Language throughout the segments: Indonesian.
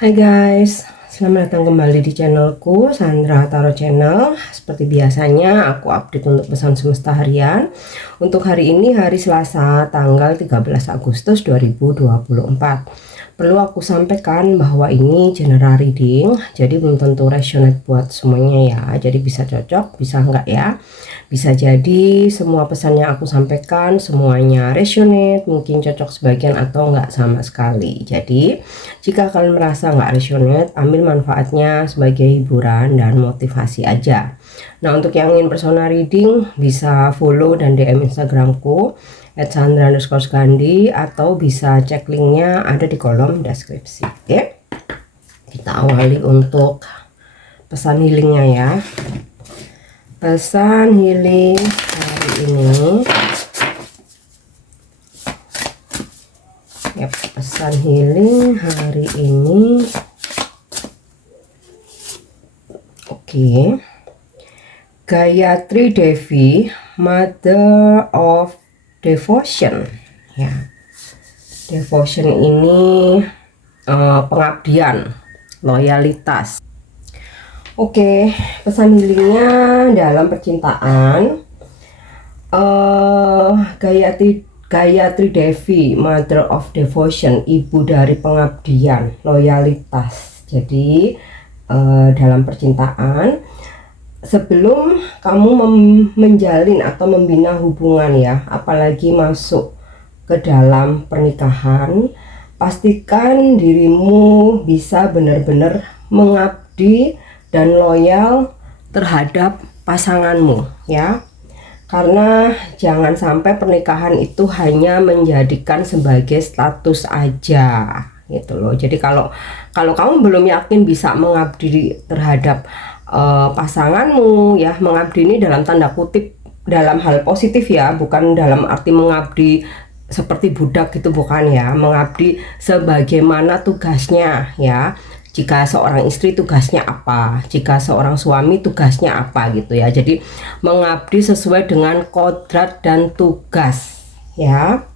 Hai guys, selamat datang kembali di channelku Sandra Tarot Channel. Seperti biasanya aku update untuk pesan semesta harian. Untuk hari ini hari Selasa tanggal 13 Agustus 2024. Perlu aku sampaikan bahwa ini general reading, jadi belum tentu resonate buat semuanya ya. Jadi bisa cocok, bisa enggak ya. Bisa jadi semua pesan yang aku sampaikan semuanya resonate, mungkin cocok sebagian atau enggak sama sekali. Jadi jika kalian merasa enggak resonate, ambil manfaatnya sebagai hiburan dan motivasi aja. Nah, untuk yang ingin personal reading bisa follow dan DM Instagramku @sandra_gandhi atau bisa cek linknya ada di kolom deskripsi. Oke, kita awali untuk pesan healingnya ya. Pesan healing hari ini ya, pesan healing hari ini oke. Gayatri Devi, Mother of Devotion ya. Devotion ini pengabdian, loyalitas. Oke, pesan healingnya dalam percintaan. Gayatri Devi, Mother of Devotion, ibu dari pengabdian, loyalitas. Jadi dalam percintaan, sebelum kamu menjalin atau membina hubungan ya, apalagi masuk ke dalam pernikahan, pastikan dirimu bisa benar-benar mengabdi dan loyal terhadap pasanganmu ya. Karena jangan sampai pernikahan itu hanya menjadikan sebagai status aja gitu loh. Jadi kalau kamu belum yakin bisa mengabdi terhadap pasanganmu ya, mengabdi ini dalam tanda kutip dalam hal positif ya, bukan dalam arti mengabdi seperti budak gitu, bukan ya. Mengabdi sebagaimana tugasnya ya. Jika seorang istri tugasnya apa, jika seorang suami tugasnya apa gitu ya. Jadi mengabdi sesuai dengan kodrat dan tugas ya.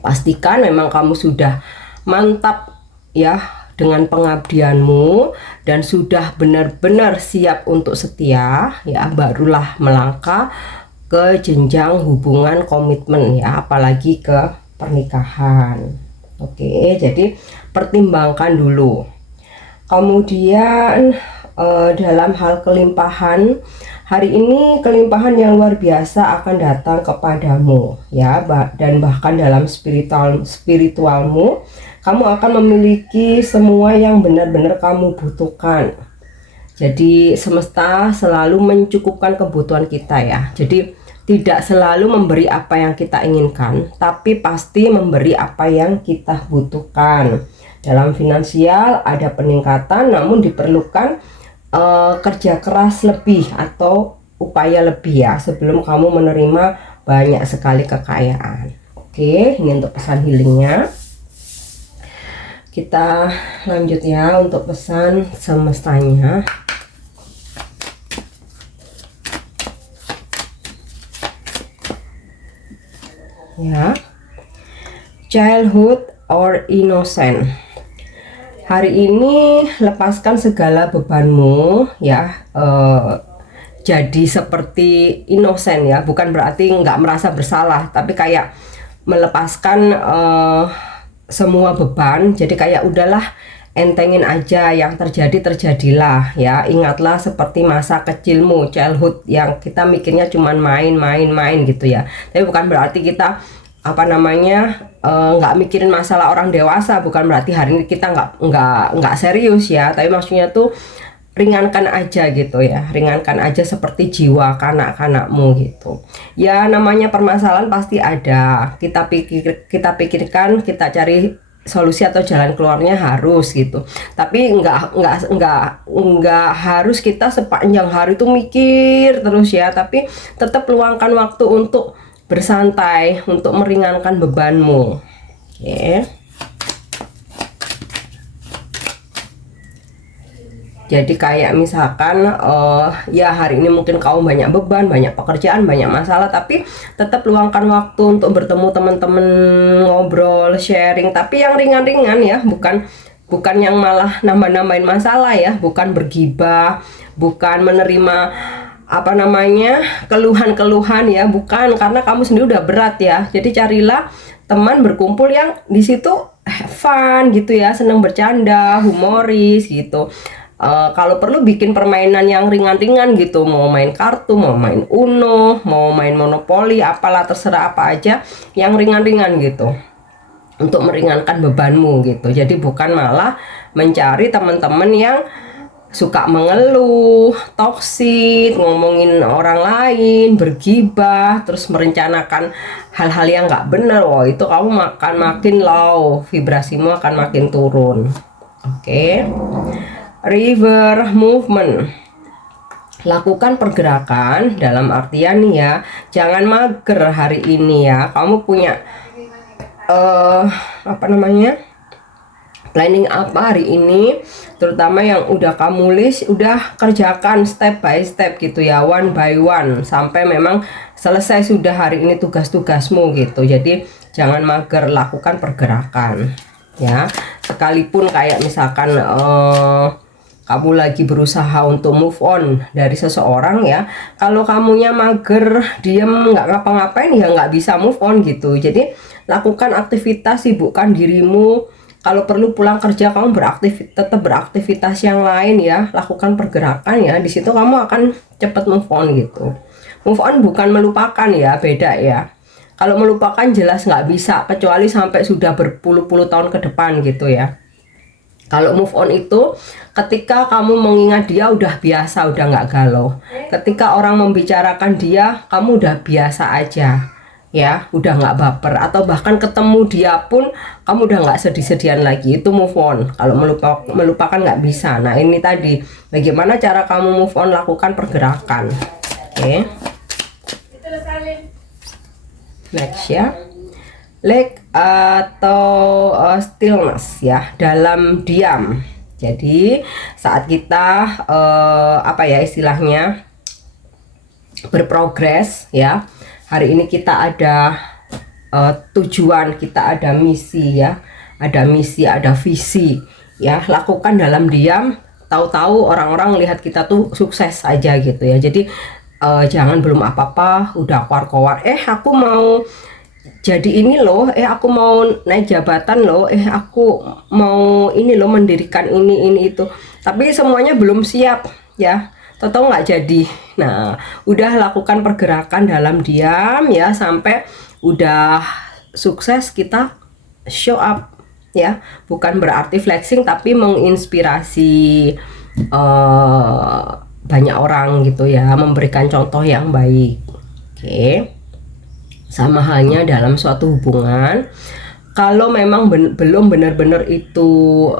Pastikan memang kamu sudah mantap ya dengan pengabdianmu dan sudah benar-benar siap untuk setia ya, barulah melangkah ke jenjang hubungan komitmen ya, apalagi ke pernikahan. Oke, jadi pertimbangkan dulu. Kemudian dalam hal kelimpahan, hari ini kelimpahan yang luar biasa akan datang kepadamu ya, dan bahkan dalam spiritualmu kamu akan memiliki semua yang benar-benar kamu butuhkan. Jadi semesta selalu mencukupkan kebutuhan kita ya. Jadi tidak selalu memberi apa yang kita inginkan, tapi pasti memberi apa yang kita butuhkan. Dalam finansial ada peningkatan, namun diperlukan kerja keras lebih atau upaya lebih ya, sebelum kamu menerima banyak sekali kekayaan. Oke, ini untuk pesan healingnya. Kita lanjut ya untuk pesan semestanya. Ya, childhood or innocent. Hari ini lepaskan segala bebanmu ya, jadi seperti innocent ya, bukan berarti nggak merasa bersalah, tapi kayak melepaskan semua beban. Jadi kayak udahlah, entengin aja, yang terjadilah ya. Ingatlah seperti masa kecilmu, childhood, yang kita mikirnya cuman main gitu ya. Tapi bukan berarti kita nggak mikirin masalah orang dewasa, bukan berarti hari ini kita nggak serius ya, tapi maksudnya tuh ringankan aja gitu ya, ringankan aja seperti jiwa kanak-kanakmu gitu ya. Namanya permasalahan pasti ada, kita pikirkan, kita cari solusi atau jalan keluarnya harus gitu, tapi nggak harus kita sepanjang hari itu mikir terus ya, tapi tetap luangkan waktu untuk bersantai, untuk meringankan bebanmu. Oke. Jadi kayak misalkan ya hari ini mungkin kamu banyak beban, banyak pekerjaan, banyak masalah, tapi tetap luangkan waktu untuk bertemu teman-teman, ngobrol, sharing, tapi yang ringan-ringan ya, bukan yang malah nambah-nambahin masalah ya, bukan bergibah, bukan menerima apa namanya keluhan-keluhan ya, bukan, karena kamu sendiri udah berat ya. Jadi carilah teman berkumpul yang di situ fun gitu ya, senang bercanda, humoris gitu. Kalau perlu bikin permainan yang ringan-ringan gitu, mau main kartu, mau main Uno, mau main monopoli, apalah terserah apa aja yang ringan-ringan gitu, untuk meringankan bebanmu gitu. Jadi bukan malah mencari teman-teman yang suka mengeluh, toksik, ngomongin orang lain, bergibah, terus merencanakan hal-hal yang nggak benar. Oh, itu kamu akan makin low, vibrasimu akan makin turun. Oke. River movement, lakukan pergerakan dalam artian nih ya, jangan mager hari ini ya. Kamu punya apa namanya planning apa hari ini, terutama yang udah kamu list, udah kerjakan step by step gitu ya, one by one, sampai memang selesai sudah hari ini tugas-tugasmu gitu. Jadi jangan mager, lakukan pergerakan ya. Sekalipun kayak misalkan kamu lagi berusaha untuk move on dari seseorang ya, kalau kamunya mager, diem, nggak ngapa-ngapain ya nggak bisa move on gitu. Jadi lakukan aktivitas, sibukkan dirimu. Kalau perlu pulang kerja kamu tetap beraktivitas yang lain ya, lakukan pergerakan ya. Di situ kamu akan cepat move on gitu. Move on bukan melupakan ya, beda ya. Kalau melupakan jelas nggak bisa, kecuali sampai sudah berpuluh-puluh tahun ke depan gitu ya. Kalau move on itu ketika kamu mengingat dia udah biasa, udah nggak galau. Ketika orang membicarakan dia, kamu udah biasa aja ya, udah nggak baper. Atau bahkan ketemu dia pun kamu udah nggak sedih-sedihan lagi, itu move on. Kalau melupakan nggak bisa. Nah ini tadi, bagaimana cara kamu move on, lakukan pergerakan. Oke. Next ya. Leg atau stillness ya, dalam diam. Jadi saat kita apa ya istilahnya berprogres ya, hari ini kita ada tujuan, kita ada misi ya, ada misi, ada visi ya, lakukan dalam diam. Tahu-tahu orang-orang lihat kita tuh sukses aja gitu ya. Jadi jangan belum apa-apa udah keluar-keluar, aku mau jadi ini loh, aku mau naik jabatan loh, aku mau ini loh, mendirikan ini itu, tapi semuanya belum siap ya, tahu nggak jadi. Nah udah lakukan pergerakan dalam diam ya, sampai udah sukses kita show up ya, bukan berarti flexing, tapi menginspirasi banyak orang gitu ya, memberikan contoh yang baik. Oke. Sama halnya dalam suatu hubungan, kalau memang belum benar-benar itu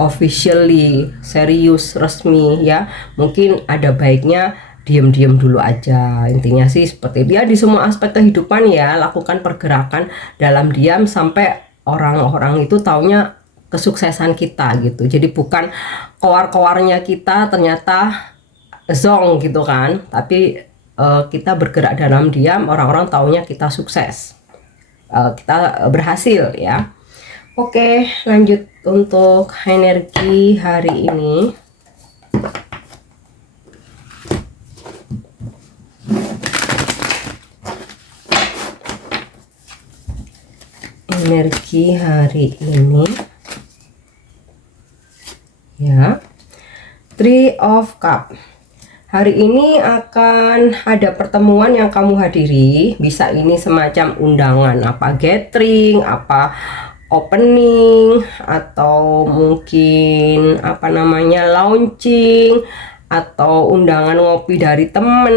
officially serius, resmi ya, mungkin ada baiknya diam-diam dulu aja. Intinya sih seperti dia di semua aspek kehidupan ya, lakukan pergerakan dalam diam sampai orang-orang itu taunya kesuksesan kita gitu. Jadi bukan keluar-keluarnya kita ternyata zong gitu kan, tapi kita bergerak dalam diam, orang-orang taunya kita sukses, kita berhasil ya. Oke, lanjut untuk energi hari ini. Energi hari ini ya, Three of Cups. Hari ini akan ada pertemuan yang kamu hadiri, bisa ini semacam undangan, apa gathering, apa opening atau mungkin apa namanya launching atau undangan ngopi dari temen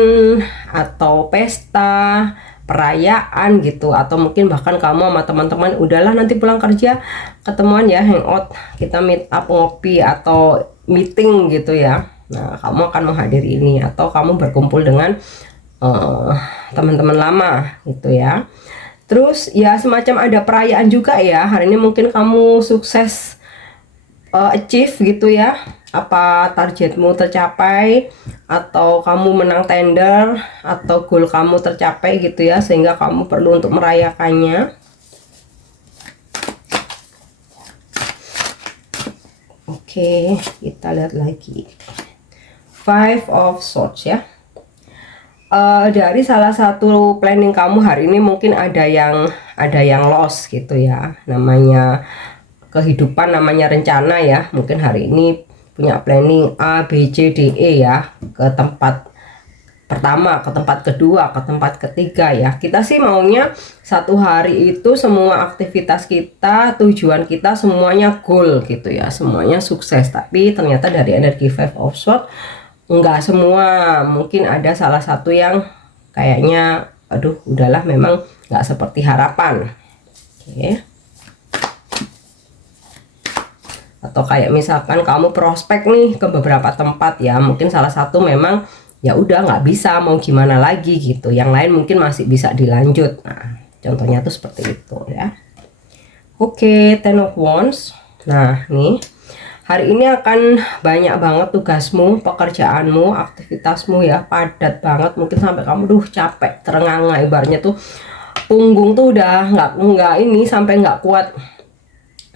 atau pesta perayaan gitu, atau mungkin bahkan kamu sama teman-teman udahlah nanti pulang kerja ketemuan ya, hangout, kita meet up ngopi atau meeting gitu ya. Nah, kamu akan menghadiri ini atau kamu berkumpul dengan teman-teman lama gitu ya. Terus ya semacam ada perayaan juga ya. Hari ini mungkin kamu sukses achieve gitu ya. Apa targetmu tercapai atau kamu menang tender atau goal kamu tercapai gitu ya, sehingga kamu perlu untuk merayakannya. Oke, kita lihat lagi. Five of Swords ya. Dari salah satu planning kamu hari ini mungkin ada yang loss gitu ya, namanya kehidupan, namanya rencana ya. Mungkin hari ini punya planning A, B, C, D, E ya, ke tempat pertama, ke tempat kedua, ke tempat ketiga ya. Kita sih maunya satu hari itu semua aktivitas kita, tujuan kita semuanya goal gitu ya, semuanya sukses. Tapi ternyata dari energi Five of Swords enggak semua, mungkin ada salah satu yang kayaknya aduh udahlah memang nggak seperti harapan. Oke. Atau kayak misalkan kamu prospek nih ke beberapa tempat ya, mungkin salah satu memang ya udah nggak bisa, mau gimana lagi gitu, yang lain mungkin masih bisa dilanjut. Nah, contohnya tuh seperti itu ya. Oke, Ten of Wands. Nah nih, hari ini akan banyak banget tugasmu, pekerjaanmu, aktivitasmu ya, padat banget, mungkin sampai kamu capek, terengah-engah, ibaratnya tuh punggung tuh udah nggak ini, sampai nggak kuat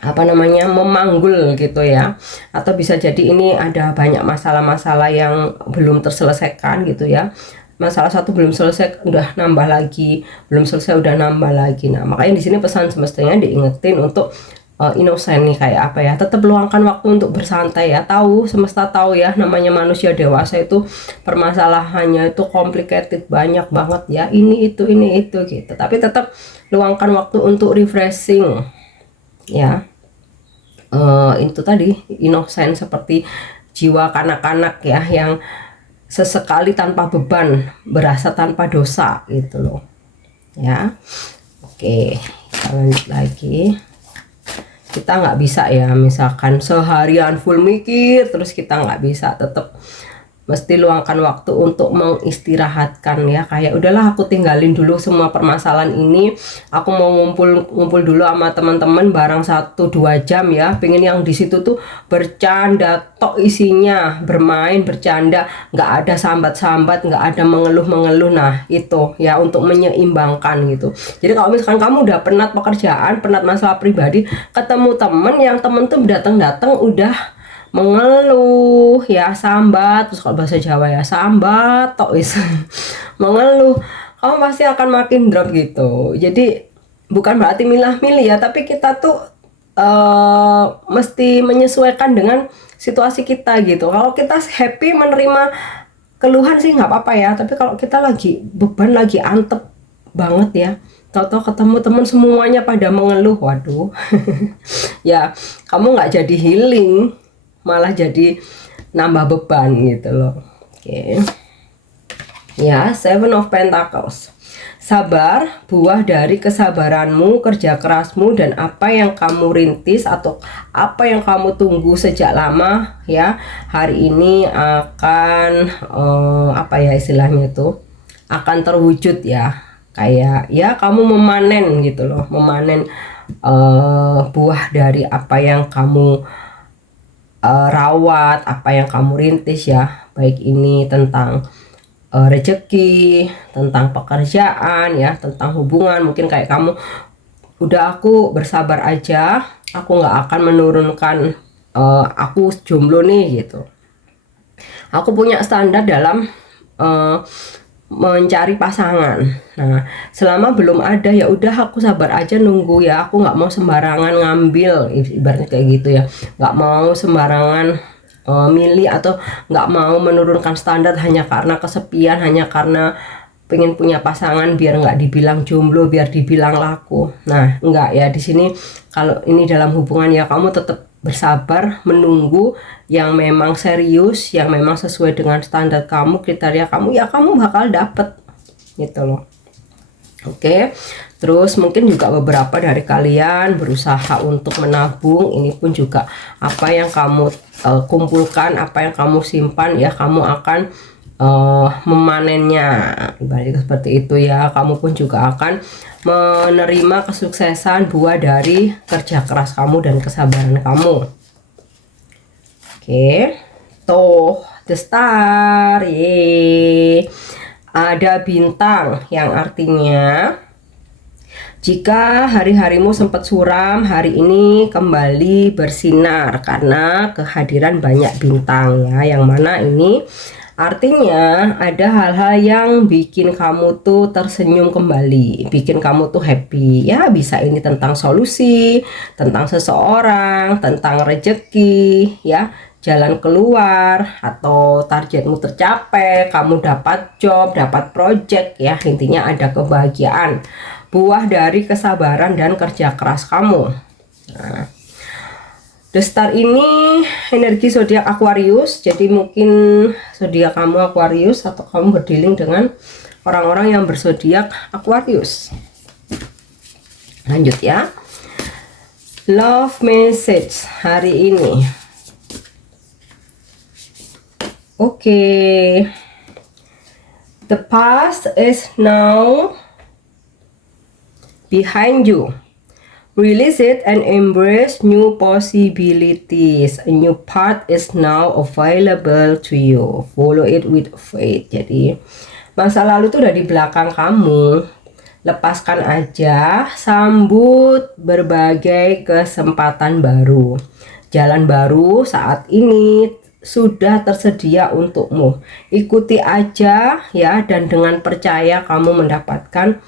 apa namanya memanggul gitu ya. Atau bisa jadi ini ada banyak masalah-masalah yang belum terselesaikan gitu ya. Masalah satu belum selesai udah nambah lagi, belum selesai udah nambah lagi. Nah, makanya di sini pesan semestinya diingetin untuk innocent nih, kayak apa ya, tetap luangkan waktu untuk bersantai ya. Tahu, semesta tahu ya, namanya manusia dewasa itu permasalahannya itu complicated, banyak banget ya, ini itu gitu. Tapi tetap luangkan waktu untuk refreshing ya. Itu tadi innocent, seperti jiwa kanak-kanak ya, yang sesekali tanpa beban, berasa tanpa dosa gitu loh ya. Oke, kita lanjut lagi. Kita nggak bisa ya misalkan seharian full mikir terus, kita nggak bisa, tetap mesti luangkan waktu untuk mengistirahatkan ya. Kayak udahlah aku tinggalin dulu semua permasalahan ini, aku mau ngumpul dulu sama teman-teman bareng 1-2 jam ya. Pengen yang di situ tuh bercanda tok isinya, bermain, bercanda, nggak ada sambat-sambat, nggak ada mengeluh-mengeluh. Nah itu ya, untuk menyeimbangkan gitu. Jadi kalau misalkan kamu udah penat pekerjaan, penat masalah pribadi, ketemu temen yang temen tuh datang-datang udah mengeluh ya, sambat, terus kalau bahasa Jawa ya sambat tok is mengeluh, kamu pasti akan makin drop gitu. Jadi bukan berarti milah-milih ya, tapi kita tuh mesti menyesuaikan dengan situasi kita gitu. Kalau kita happy menerima keluhan sih nggak apa-apa ya, tapi kalau kita lagi beban, lagi antep banget ya, tahu-tahu ketemu temen semuanya pada mengeluh, waduh ya kamu nggak jadi healing, malah jadi nambah beban gitu loh. Oke. Ya, Seven of Pentacles. Sabar, buah dari kesabaranmu, kerja kerasmu, dan apa yang kamu rintis atau apa yang kamu tunggu sejak lama ya, hari ini akan apa ya istilahnya itu, akan terwujud ya. Kayak ya kamu memanen gitu loh, memanen buah dari apa yang kamu rawat, apa yang kamu rintis ya, baik ini tentang rezeki, tentang pekerjaan ya, tentang hubungan. Mungkin kayak kamu udah, aku bersabar aja, aku nggak akan menurunkan aku jomblo nih gitu, aku punya standar dalam mencari pasangan. Nah selama belum ada ya udah aku sabar aja nunggu ya, aku nggak mau sembarangan ngambil, ibaratnya kayak gitu ya, nggak mau sembarangan milih, atau nggak mau menurunkan standar hanya karena kesepian, hanya karena pengen punya pasangan biar nggak dibilang jomblo, biar dibilang laku. Nah, enggak ya, di sini kalau ini dalam hubungan ya kamu tetap bersabar menunggu yang memang serius, yang memang sesuai dengan standar kamu, kriteria kamu, ya kamu bakal dapet gitu loh. Oke. Terus mungkin juga beberapa dari kalian berusaha untuk menabung. Ini pun juga apa yang kamu kumpulkan, apa yang kamu simpan, ya kamu akan memanennya, ibaratnya seperti itu ya. Kamu pun juga akan menerima kesuksesan buah dari kerja keras kamu dan kesabaran kamu. Oke, tuh the star, ada bintang yang artinya jika hari-harimu sempat suram, hari ini kembali bersinar karena kehadiran banyak bintang ya, yang mana ini artinya ada hal-hal yang bikin kamu tuh tersenyum kembali, bikin kamu tuh happy ya. Bisa ini tentang solusi, tentang seseorang, tentang rejeki ya, jalan keluar, atau targetmu tercapai, kamu dapat job, dapat project ya. Intinya ada kebahagiaan, buah dari kesabaran dan kerja keras kamu. Nah, The Star ini energi zodiak Aquarius, jadi mungkin zodiak kamu Aquarius atau kamu berdealing dengan orang-orang yang berzodiak Aquarius. Lanjut ya. Love message hari ini. Oke. The past is now behind you. Release it and embrace new possibilities. A new path is now available to you. Follow it with faith. Jadi masa lalu itu udah di belakang kamu. Lepaskan aja, sambut berbagai kesempatan baru. Jalan baru saat ini sudah tersedia untukmu. Ikuti aja ya, dan dengan percaya kamu mendapatkan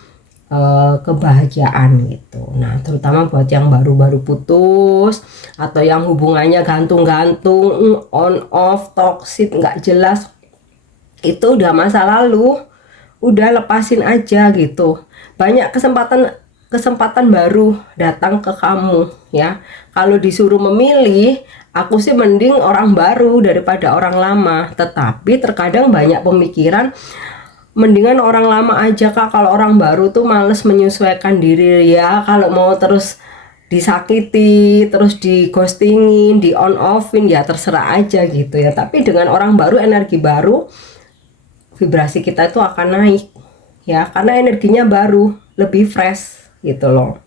kebahagiaan gitu. Nah, terutama buat yang baru-baru putus atau yang hubungannya gantung-gantung, on off, toxic, nggak jelas, itu udah masa lalu, udah lepasin aja gitu. Banyak kesempatan baru datang ke kamu ya. Kalau disuruh memilih, aku sih mending orang baru daripada orang lama. Tetapi terkadang banyak pemikiran, mendingan orang lama aja Kak, kalau orang baru tuh males menyesuaikan diri ya. Kalau mau terus disakiti, terus di ghostingin, di on offin, ya terserah aja gitu ya. Tapi dengan orang baru, energi baru, vibrasi kita itu akan naik ya, karena energinya baru, lebih fresh gitu loh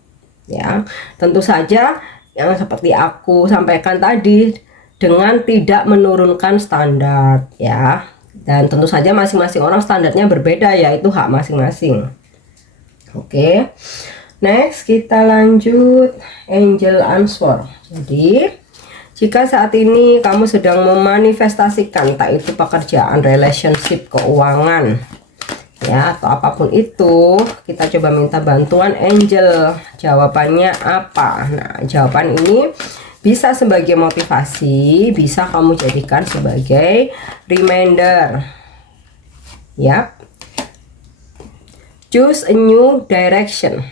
ya. Tentu saja yang seperti aku sampaikan tadi, dengan tidak menurunkan standar ya. Dan tentu saja masing-masing orang standarnya berbeda ya, itu hak masing-masing. Oke. Next kita lanjut angel answer. Jadi jika saat ini kamu sedang memanifestasikan, entah itu pekerjaan, relationship, keuangan ya, atau apapun itu, kita coba minta bantuan angel. Jawabannya apa? Nah, jawaban ini bisa sebagai motivasi, bisa kamu jadikan sebagai reminder. Yap. Choose a new direction.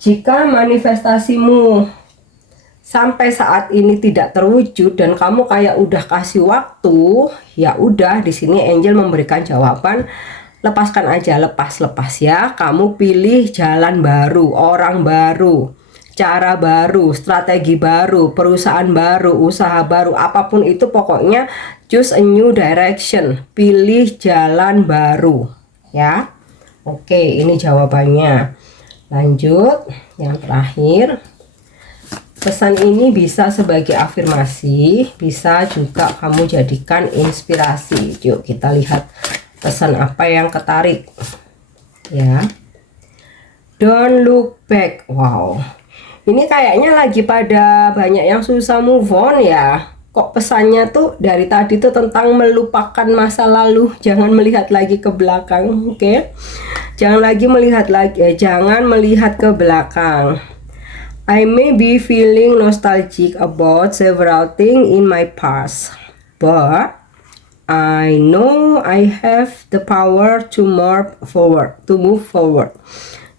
Jika manifestasimu sampai saat ini tidak terwujud dan kamu kayak udah kasih waktu, ya udah, di sini angel memberikan jawaban, lepaskan aja, lepas ya. Kamu pilih jalan baru, orang baru, cara baru, strategi baru, perusahaan baru, usaha baru, apapun itu, pokoknya choose a new direction, pilih jalan baru ya. Oke, ini jawabannya. Lanjut yang terakhir. Pesan ini bisa sebagai afirmasi, bisa juga kamu jadikan inspirasi. Yuk kita lihat pesan apa yang ketarik ya. Don't look back. Wow, ini kayaknya lagi pada banyak yang susah move on ya. Kok pesannya tuh dari tadi tuh tentang melupakan masa lalu, jangan melihat lagi ke belakang. Oke. Jangan melihat ke belakang. I may be feeling nostalgic about several things in my past, but I know I have the power to move forward.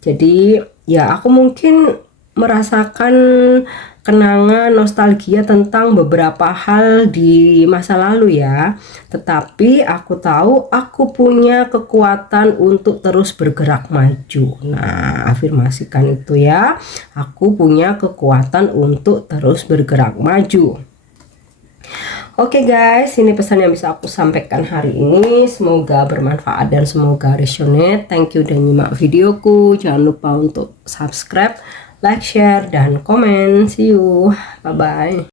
Jadi ya aku mungkin merasakan kenangan nostalgia tentang beberapa hal di masa lalu ya. Tetapi aku tahu aku punya kekuatan untuk terus bergerak maju. Nah, afirmasikan itu ya. Aku punya kekuatan untuk terus bergerak maju. Oke guys, ini pesan yang bisa aku sampaikan hari ini. Semoga bermanfaat dan semoga resonate. Thank you udah nyimak videoku. Jangan lupa untuk subscribe, like, share, dan komen. See you. Bye-bye.